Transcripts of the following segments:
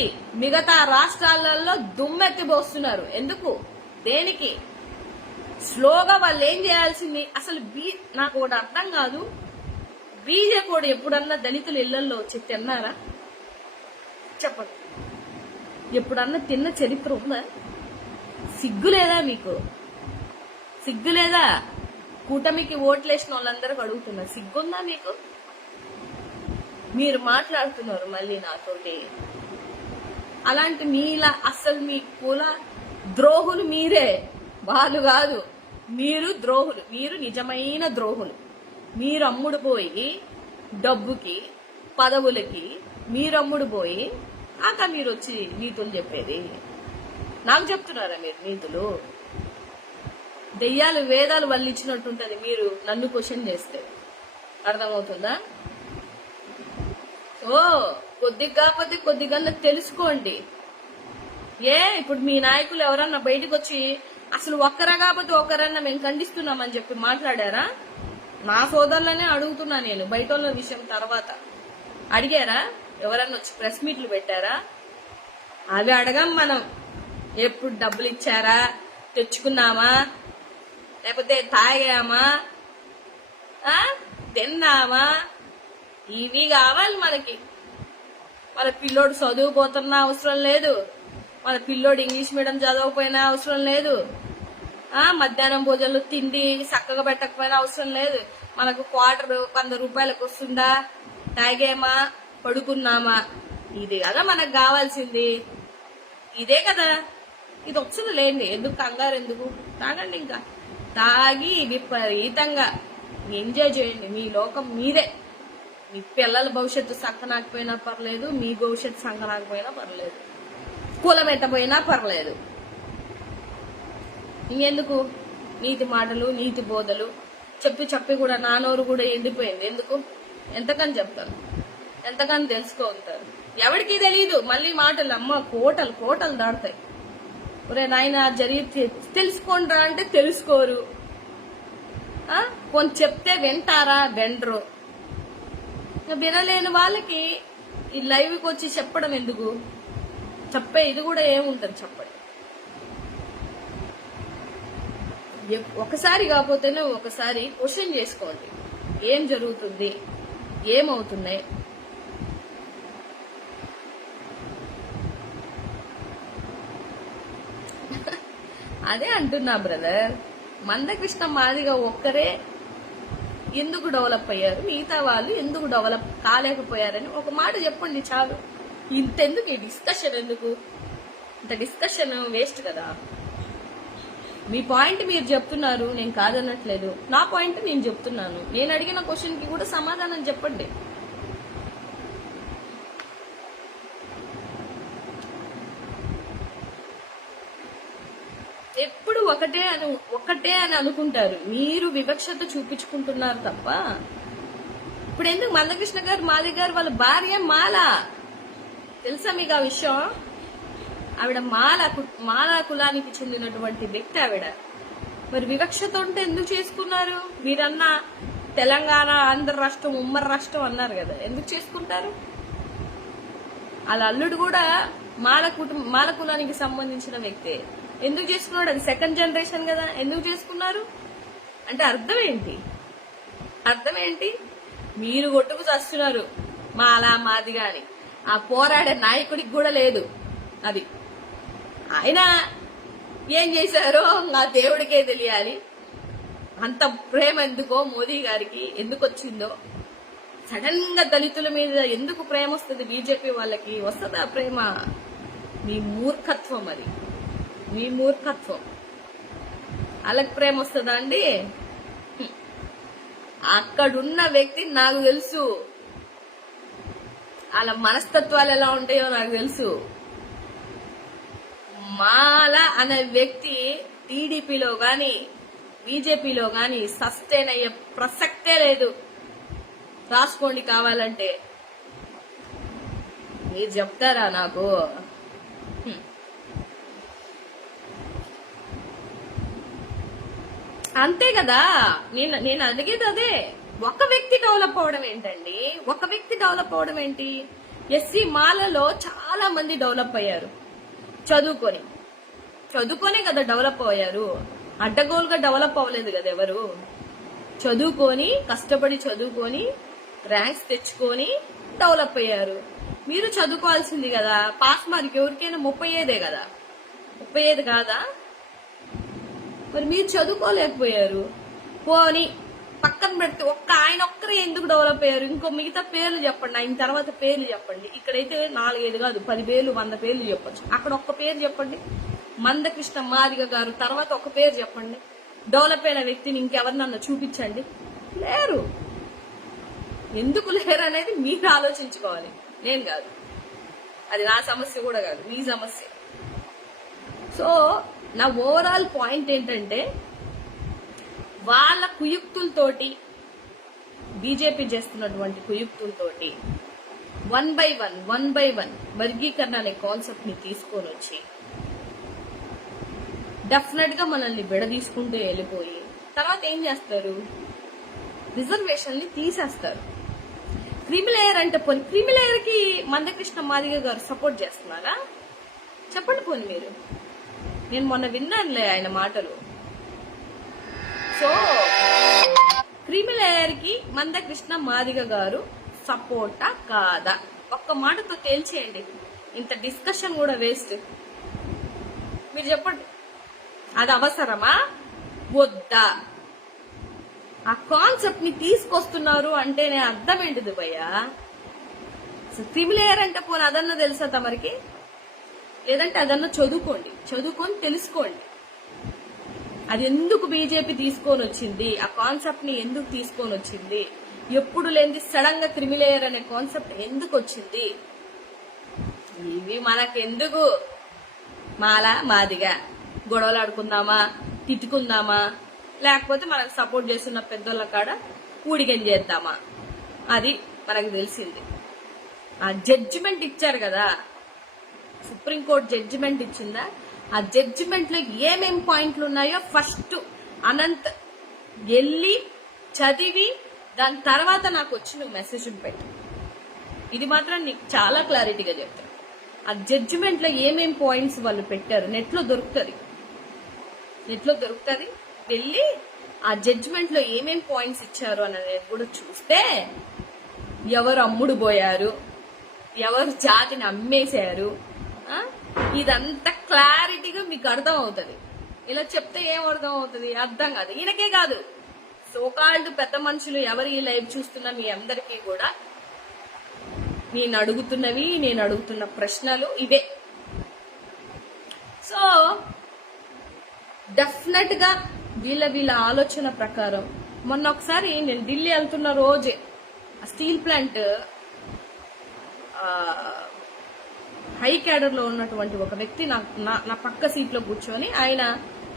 మిగతా రాష్ట్రాలలో దుమ్మెత్తిపోస్తున్నారు. ఎందుకు, దేనికి? స్లోగా వాళ్ళు ఏం చేయాల్సింది అసలు నాకు ఒకటి అర్థం కాదు. బీజేపీ కూడా ఎప్పుడన్నా దళితుల ఇళ్లలో వచ్చి తిన్నారా? చెప్పండి. ఎప్పుడన్నా తిన్న చరిత్ర ఉందా? సిగ్గు లేదా మీకు? సిగ్గు లేదా? కూటమికి ఓట్లేసిన వాళ్ళందరికీ అడుగుతున్నారు, సిగ్గుందా మీకు? మీరు మాట్లాడుతున్నారు మళ్ళీ నాతోటి. అలాంటి మీలా అసలు మీ కుల ద్రోహులు మీరే, వాళ్ళు కాదు. మీరు ద్రోహులు, మీరు నిజమైన ద్రోహులు. మీరు అమ్ముడు పోయి డబ్బుకి పదవులకి మీరు అమ్ముడు పోయి మీరు వచ్చి నీతులు చెప్పేది నాకు చెప్తున్నారా? మీరు నీతులు దెయ్యాలు వేదాలు వల్లించినట్టుంటది మీరు నన్ను క్వశ్చన్ చేస్తే. అర్థమవుతుందా? ఓ కొద్దిగా కాకపోతే కొద్దిగా తెలుసుకోండి. ఇప్పుడు మీ నాయకులు ఎవరన్నా బయటకు వచ్చి అసలు ఒక్కరా కాకపోతే ఒక్కరన్నా మేము ఖండిస్తున్నామని చెప్పి మాట్లాడారా? నా సోదరులనే అడుగుతున్నా నేను, బయట వాళ్ళ విషయం తర్వాత. అడిగారా? ఎవరన్నా వచ్చి ప్రెస్ మీట్లు పెట్టారా? అవి అడగం మనం. ఎప్పుడు డబ్బులు ఇచ్చారా, తెచ్చుకున్నామా, లేకపోతే తాగామా, తిన్నామా, ఇవి కావాలి మనకి. మన పిల్లోడు చదువుపోతున్నా అవసరం లేదు, మన పిల్లోడు ఇంగ్లీష్ మీడియం చదవకపోయినా అవసరం లేదు, మధ్యాహ్నం భోజనాలు తిండి చక్కగా పెట్టకపోయినా అవసరం లేదు. మనకు క్వార్టర్ 100 రూపాయలకు వస్తుందా, తాగేమా, పడుకున్నామా, ఇది కదా మనకు కావాల్సింది. ఇదే కదా. ఇది వస్తుంది లేండి, ఎందుకు కంగారు, ఎందుకు? తాగండి, ఇంకా తాగి విపరీతంగా ఎంజాయ్ చేయండి. మీ లోకం మీదే. మీ పిల్లల భవిష్యత్తు సంకనాకపోయినా పర్లేదు, మీ భవిష్యత్తు సంకనాకపోయినా పర్లేదు, కులం ఎట్టపోయినా పర్లేదు. ఇంకెందుకు నీతి మాటలు, నీతి బోధలు చెప్పి కూడా నా నోరు కూడా ఎండిపోయింది. ఎందుకు? ఎంతకని చెప్తాను, ఎంతకని తెలుసుకోగలుగుతారు? ఎవరికి తెలియదు. మళ్ళీ మాటలు అమ్మ కోటలు దాడతాయి. ఒరే నాయన జరిగి తెలుసుకోండిరా అంటే తెలుసుకోరు. కొంచెం చెప్తే వింటారా? వెంటరు. వినలేని వాళ్ళకి ఈ లైవ్కి వచ్చి చెప్పడం ఎందుకు? చెప్పే ఇది కూడా ఏముంటది చెప్పండి. ఒకసారి కాకపోతేనే ఒకసారి క్వశ్చన్ చేసుకోండి. ఏం జరుగుతుంది, ఏమవుతున్నాయి? అదే అంటున్నా బ్రదర్. మందకృష్ణ మాదిగా ఒక్కరే ఎందుకు డెవలప్ అయ్యారు, మిగతా వాళ్ళు ఎందుకు డెవలప్ కాలేకపోయారని ఒక మాట చెప్పండి చాలు. ఇంతెందుకు ఈ డిస్కషన్? ఎందుకు ఇంత డిస్కషన్? వేస్ట్ కదా. మీ పాయింట్ మీరు చెప్తున్నారు, నేను కాదనట్లేదు. నా పాయింట్ నేను చెప్తున్నాను. నేను అడిగిన క్వశ్చన్ కి కూడా సమాధానం చెప్పండి. ఎప్పుడు ఒకటే అని అనుకుంటారు. మీరు వివక్షత చూపించుకుంటున్నారు తప్ప. ఇప్పుడు ఎందుకు మందకృష్ణ గారు, మాది గారు వాళ్ళ భార్య మాల, తెలుసా మీకు ఆ విషయం? ఆవిడ మాల కులానికి చెందినటువంటి వ్యక్తి ఆవిడ. మరి వివక్షత ఉంటే ఎందుకు చేసుకున్నారు? మీరన్నా తెలంగాణ, ఆంధ్ర రాష్ట్రం, ఉమ్మడి రాష్ట్రం అన్నారు కదా, ఎందుకు చేసుకుంటారు? వాళ్ళ అల్లుడు కూడా మాల కులానికి సంబంధించిన వ్యక్తే. ఎందుకు చేసుకున్నాడు? అది సెకండ్ జనరేషన్ కదా, ఎందుకు చేసుకున్నారు అంటే అర్థం ఏంటి? మీరు కొట్టుకు చస్తున్నారు మాది గాని, ఆ పోరాడే నాయకుడికి కూడా లేదు అది. ఆయన ఏం చేశారో నా దేవుడికే తెలియాలి. అంత ప్రేమ ఎందుకో మోదీ గారికి, ఎందుకు వచ్చిందో? సడన్ గా దళితుల మీద ఎందుకు ప్రేమ వస్తుంది బీజేపీ వాళ్ళకి? వస్తుందా ప్రేమ? మీ మూర్ఖత్వం అది, మీ మూర్ఖత్వం. వాళ్ళకి ప్రేమ వస్తుందా అండి? అక్కడున్న వ్యక్తి నాకు తెలుసు, వాళ్ళ మనస్తత్వాలు ఎలా ఉంటాయో నాకు తెలుసు. మాల అనే వ్యక్తి టీడీపీలో గాని బీజేపీలో గాని సస్టైన్ అయ్యే ప్రసక్తే లేదు. రాసుకోండి కావాలంటే. మీరు చెప్తారా నాకు? అంతే కదా. నేను అడిగేది అదే. ఒక వ్యక్తి డెవలప్ అవడం ఏంటండి? ఒక వ్యక్తి డెవలప్ అవడం ఏంటి? ఎస్సీ మాలలో చాలా మంది డెవలప్ అయ్యారు చదువుకొనే కదా డెవలప్ అయ్యారు. అడ్డగోలుగా డెవలప్ అవ్వలేదు కదా ఎవరు. కష్టపడి చదువుకొని ర్యాంక్స్ తెచ్చుకొని డెవలప్ అయ్యారు. మీరు చదువుకోవాల్సింది కదా. పాస్ మార్క్ ఎవరికైనా 35 కదా, 35 కాదా? మరి మీరు చదువుకోలేకపోయారు. పోని పక్కన పెడితే ఆయన ఒక్కరే ఎందుకు డెవలప్ అయ్యారు? ఇంకో మిగతా పేర్లు చెప్పండి, ఆయన తర్వాత పేర్లు చెప్పండి. ఇక్కడైతే 4-5 కాదు, 10 పేర్లు 100 పేర్లు చెప్పొచ్చు. అక్కడ ఒక్క పేరు చెప్పండి. మందకృష్ణ మాదిగ గారు తర్వాత ఒక పేరు చెప్పండి. డెవలప్ అయిన వ్యక్తిని ఇంకెవరినన్నా చూపించండి. లేరు. ఎందుకు లేరు అనేది మీరు ఆలోచించుకోవాలి, నేను కాదు. అది నా సమస్య కూడా కాదు, మీ సమస్య. సో నా ఓవరాల్ పాయింట్ ఏంటంటే, వాళ్ళ కుయుక్తులతోటి, బీజేపీ చేస్తున్నటువంటి కుయుక్తులతోటి వన్ బై వన్ వర్గీకరణ అనే కాన్సెప్ట్ ని తీసుకొని వచ్చి డెఫినెట్ గా మనల్ని విడదీసుకుంటూ వెళ్ళిపోయి తర్వాత ఏం చేస్తారు? రిజర్వేషన్ ని తీసేస్తారు. క్రిమిలేయర్ అంటే పోనీ క్రిమిలేయర్ కి మందకృష్ణ మాదిగ గారు సపోర్ట్ చేస్తున్నారా? చెప్పండి పోనీ మీరు. నేను మొన్న విన్నానులే ఆయన మాటలు. సో క్రిమిలేయర్ కి మందకృష్ణ మాదిగ గారు సపోర్టా కాదా? ఒక్క మాటతో తేల్చేయండి. ఇంత డిస్కషన్ కూడా వేస్ట్. మీరు చెప్పండి, అది అవసరమా వద్దా? ఆ కాన్సెప్ట్ ని తీసుకొస్తున్నారు అంటేనే అర్థం ఏంటిది భయ్యా? క్రిమిలేయర్ అంటే పోనీ అదన్నా తెలుసా తమరికి? లేదంటే అదన్నా చదువుకొని తెలుసుకోండి. అది ఎందుకు బీజేపీ తీసుకొని వచ్చింది, ఆ కాన్సెప్ట్ ని ఎందుకు తీసుకొని వచ్చింది, ఎప్పుడు లేని సడన్ గా క్రిమిలేయర్ అనే కాన్సెప్ట్ ఎందుకు వచ్చింది, ఇవి మనకెందుకు? మాదిగా గొడవలు ఆడుకుందామా, తిట్టుకుందామా, లేకపోతే మనకు సపోర్ట్ చేస్తున్న పెద్దోళ్ళ కాడ ఊడిగం చేద్దామా, అది మనకు తెలిసింది. ఆ జడ్జిమెంట్ ఇచ్చారు కదా, సుప్రీంకోర్టు జడ్జిమెంట్ ఇచ్చిందా? ఆ జడ్జిమెంట్ లో ఏమేం పాయింట్లు ఉన్నాయో ఫస్ట్ అనంత్ వెళ్ళి చదివి దాని తర్వాత నాకు వచ్చి నువ్వు మెసేజ్ పెట్టు. ఇది మాత్రం నీకు చాలా క్లారిటీగా చెప్తాను. ఆ జడ్జిమెంట్ లో ఏమేం పాయింట్స్ వాళ్ళు పెట్టారు నెట్ లో దొరుకుతుంది. వెళ్ళి ఆ జడ్జిమెంట్ లో ఏమేం పాయింట్స్ ఇచ్చారు అనేది కూడా చూస్తే ఎవరు అమ్ముడు పోయారు, ఎవరు జాతిని అమ్మేశారు, ఇదంతా క్లారిటీగా మీకు అర్థం అవుతుంది. ఇలా చెప్తే ఏం అర్థం అవుతుంది? అర్థం కాదు. ఈయనకే కాదు, సోకాల్డ్ పెద్ద మనుషులు ఎవరు ఈ లైవ్ చూస్తున్నా మీ అందరికీ కూడా నేను అడుగుతున్న ప్రశ్నలు ఇవే. సో డెఫినెట్ గా వీళ్ళ ఆలోచన ప్రకారం మొన్న ఒకసారి నేను ఢిల్లీ వెళ్తున్న రోజే ఆ స్టీల్ ప్లాంట్ హై క్యాడర్ లో ఉన్నటువంటి ఒక వ్యక్తి నా పక్క సీట్ లో కూర్చొని ఆయన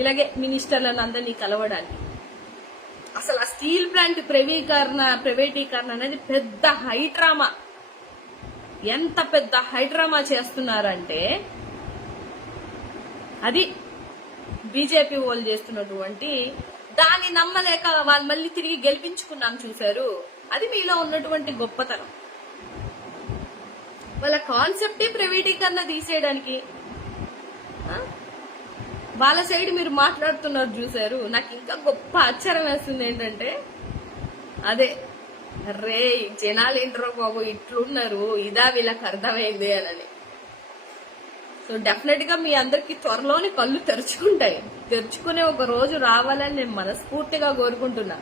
ఇలాగే మినిస్టర్లను అందరినీ కలవడానికి, అసలు ఆ స్టీల్ ప్లాంట్ ప్రైవేటీకరణ అనేది పెద్ద హైడ్రామా. ఎంత పెద్ద హైడ్రామా చేస్తున్నారంటే అది బీజేపీ వాళ్ళు చేస్తున్నటువంటి దాన్ని నమ్మలేక వాళ్ళు మళ్ళీ తిరిగి గెలిపించుకున్నాం చూశారు. అది మీలో ఉన్నటువంటి గొప్పతనం. వాళ్ళ కాన్సెప్టే ప్రైవేటీకరణ తీసేయడానికి. వాళ్ళ సైడ్ మీరు మాట్లాడుతున్నారు చూశారు. నాకు ఇంకా గొప్ప ఆశ్చర్యం వేస్తుంది ఏంటంటే, అదే రే జనాలు ఏంటరో బాబు ఇట్లున్నారు, ఇదా వీళ్ళకి అర్థమైంది అని. సో డెఫినెట్ గా మీ అందరికి త్వరలోనే కళ్ళు తెరుచుకునే ఒక రోజు రావాలని నేను మనస్ఫూర్తిగా కోరుకుంటున్నా.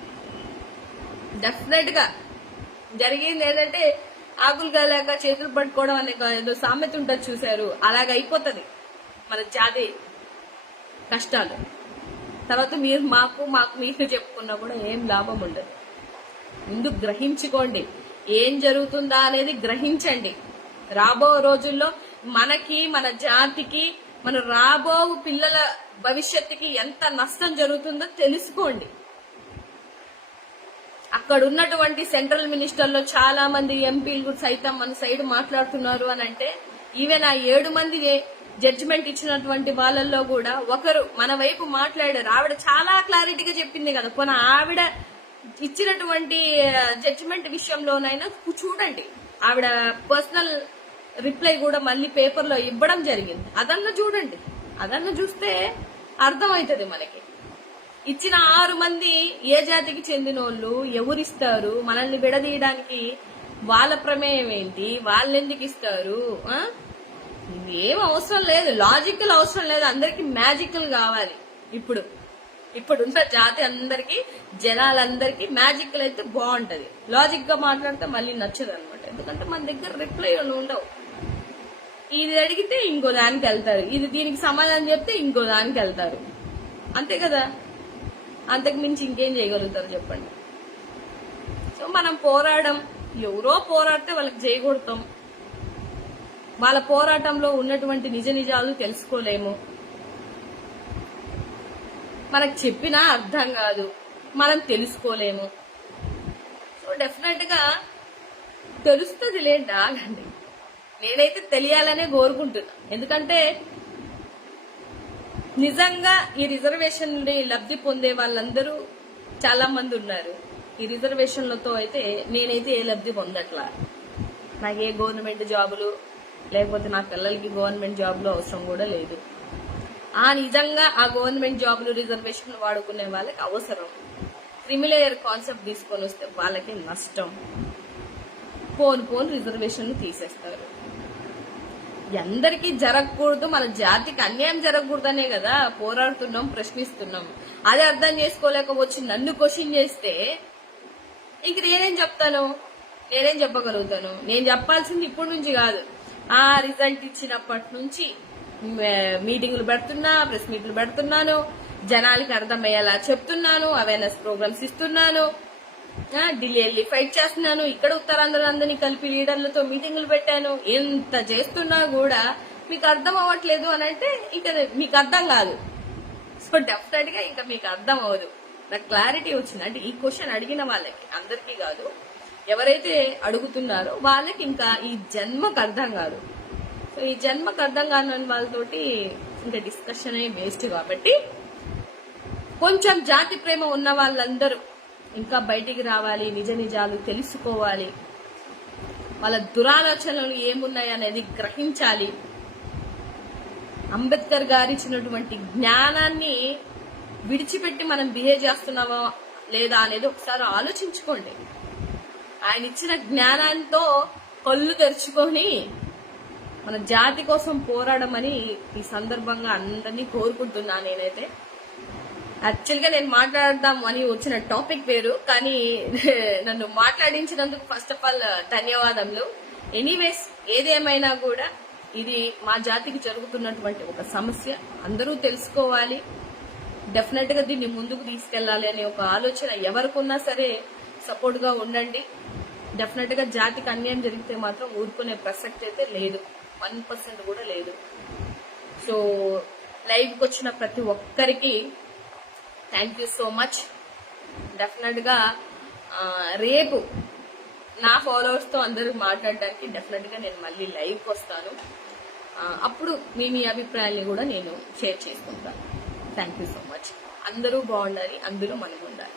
డెఫినెట్ గా జరిగింది ఏంటంటే, ఆకులు కాలేక చేతులు పట్టుకోవడం అనే ఏదో సామెత ఉంటుంది చూశారు, అలాగ అయిపోతుంది మన జాతి కష్టాలు. తర్వాత మీరు మాకు మీరు చెప్పుకున్నా కూడా ఏం లాభం ఉండదు. ముందు గ్రహించుకోండి, ఏం జరుగుతుందా అనేది గ్రహించండి. రాబో రోజుల్లో మనకి, మన జాతికి, మన రాబో పిల్లల భవిష్యత్తుకి ఎంత నష్టం జరుగుతుందో తెలుసుకోండి. అక్కడ ఉన్నటువంటి సెంట్రల్ మినిస్టర్లో చాలా మంది ఎంపీలు సైతం మన సైడ్ మాట్లాడుతున్నారు అని అంటే, ఈవెన్ ఆ 7 మంది జడ్జిమెంట్ ఇచ్చినటువంటి వాళ్ళల్లో కూడా ఒకరు మన వైపు మాట్లాడారు. ఆవిడ చాలా క్లారిటీగా చెప్పింది కదా. పోనీ ఆవిడ ఇచ్చినటువంటి జడ్జిమెంట్ విషయంలోనైనా చూడండి, ఆవిడ పర్సనల్ రిప్లై కూడా మళ్ళీ పేపర్లో ఇవ్వడం జరిగింది. అదన్నా చూడండి, అదన్నా చూస్తే అర్థమవుతుంది మనకి. ఇచ్చిన 6 మంది ఏ జాతికి చెందినోళ్ళు, ఎవరిస్తారు, మనల్ని విడదీయడానికి వాళ్ళ ప్రమేయం ఏంటి, వాళ్ళు ఎందుకు ఇస్తారు? ఏం అవసరం లేదు, లాజికల్ అవసరం లేదు, అందరికి మ్యాజికల్ కావాలి. ఇప్పుడున్న జాతి అందరికి, జనాలందరికీ మ్యాజికల్ అయితే బాగుంటది. లాజిక్ గా మాట్లాడితే మళ్ళీ నచ్చదు అనమాట. ఎందుకంటే మన దగ్గర రిప్లై ఉండవు. ఇది అడిగితే ఇంకో దానికి వెళ్తారు, ఇది దీనికి సమాధానం చెప్తే ఇంకో దానికి వెళ్తారు. అంతే కదా, అంతకు మించి ఇంకేం చేయగలుగుతారు చెప్పండి. సో మనం ఎవరో పోరాడితే వాళ్ళకి చేయకూడతాం. వాళ్ళ పోరాటంలో ఉన్నటువంటి నిజ నిజాలు తెలుసుకోలేము. మనకు చెప్పినా అర్థం కాదు, మనం తెలుసుకోలేము. సో డెఫినెట్ గా తెలుస్తుంది లేండి, ఆగండి. నేనైతే తెలియాలనే కోరుకుంటున్నా. ఎందుకంటే నిజంగా ఈ రిజర్వేషన్ నుండి లబ్ధి పొందే వాళ్ళందరూ చాలా మంది ఉన్నారు. ఈ రిజర్వేషన్లతో అయితే నేనైతే ఏ లబ్ధి పొందట్లా. నాకు ఏ గవర్నమెంట్ జాబులు, లేకపోతే నా పిల్లలకి గవర్నమెంట్ జాబులు అవసరం కూడా లేదు. నిజంగా ఆ గవర్నమెంట్ జాబులు, రిజర్వేషన్లు వాడుకునే వాళ్ళకి అవసరం. క్రిమిలేయర్ కాన్సెప్ట్ తీసుకొని వస్తే వాళ్ళకి నష్టం. పోను రిజర్వేషన్లు తీసేస్తారు. అందరికీ జరగకూడదు, మన జాతికి అన్యాయం జరగకూడదనే కదా పోరాడుతున్నాం, ప్రశ్నిస్తున్నాం. అదే అర్థం చేసుకోలేకపోవచ్చు నన్ను క్వశ్చన్ చేస్తే ఇంక నేనేం చెప్తాను, నేనేం చెప్పగలుగుతాను? నేను చెప్పాల్సింది ఇప్పటి నుంచి కాదు, రిజల్ట్ ఇచ్చినప్పటి నుంచి మీటింగులు పెడుతున్నా, ప్రెస్ మీట్లు పెడుతున్నాను, జనాలకి అర్థమయ్యేలా చెప్తున్నాను, అవేర్నెస్ ప్రోగ్రామ్స్ ఇస్తున్నాను, ఢిల్లీ వెళ్ళి ఫైట్ చేస్తున్నాను, ఇక్కడ ఉత్తరాంధ్రులందరినీ కలిపి లీడర్లతో మీటింగులు పెట్టాను. ఎంత చేస్తున్నా కూడా మీకు అర్థం అవ్వట్లేదు అని అంటే ఇంకా మీకు అర్థం కాదు. సో డెఫినెట్ గా ఇంకా మీకు అర్థం అవ్వదు. నాకు క్లారిటీ వచ్చింది. అంటే ఈ క్వశ్చన్ అడిగిన వాళ్ళకి, అందరికీ కాదు, ఎవరైతే అడుగుతున్నారో వాళ్ళకి ఇంకా ఈ జన్మకు అర్థం కాదు. సో ఈ జన్మకు అర్థం కాని వాళ్ళతోటి ఇంకా డిస్కషన్ వేస్ట్. కాబట్టి కొంచెం జాతి ప్రేమ ఉన్న వాళ్ళందరూ ఇంకా బయటికి రావాలి, నిజ నిజాలు తెలుసుకోవాలి, వాళ్ళ దురాలోచనలు ఏమున్నాయి అనేది గ్రహించాలి. అంబేద్కర్ గారు ఇచ్చినటువంటి జ్ఞానాన్ని విడిచిపెట్టి మనం బిహేవ్ చేస్తున్నావా లేదా అనేది ఒకసారి ఆలోచించుకోండి. ఆయన ఇచ్చిన జ్ఞానంతో కళ్ళు తెరుచుకొని మన జాతి కోసం పోరాడమని ఈ సందర్భంగా అందరినీ కోరుకుంటున్నా. నేనైతే యాక్చువల్గా నేను మాట్లాడదాం అని వచ్చిన టాపిక్ వేరు, కానీ నన్ను మాట్లాడించినందుకు ఫస్ట్ ఆఫ్ ఆల్ ధన్యవాదములు. ఎనీవేస్, ఏదేమైనా కూడా ఇది మా జాతికి జరుగుతున్నటువంటి ఒక సమస్య, అందరూ తెలుసుకోవాలి. డెఫినెట్ గా దీన్ని ముందుకు తీసుకెళ్లాలి అనే ఒక ఆలోచన ఎవరికున్నా సరే సపోర్ట్ గా ఉండండి. డెఫినెట్ గా జాతికి అన్యాయం జరిగితే మాత్రం ఊరుకునే ప్రసక్తి అయితే లేదు, 1% కూడా లేదు. సో లైవ్ కి వచ్చిన ప్రతి ఒక్కరికి thank you so much. Definite గా రేపు నా ఫాలోవర్స్ తో అందరూ మాట్లాడడానికి డెఫినెట్ గా నేను మళ్ళీ లైవ్ కి వస్తాను. అప్పుడు మీ అభిప్రాయాన్ని కూడా నేను షేర్ చేసుకుంటాను. Thank you so much. అందరూ బాగుండాలి, అందులో మనం ఉండాలి.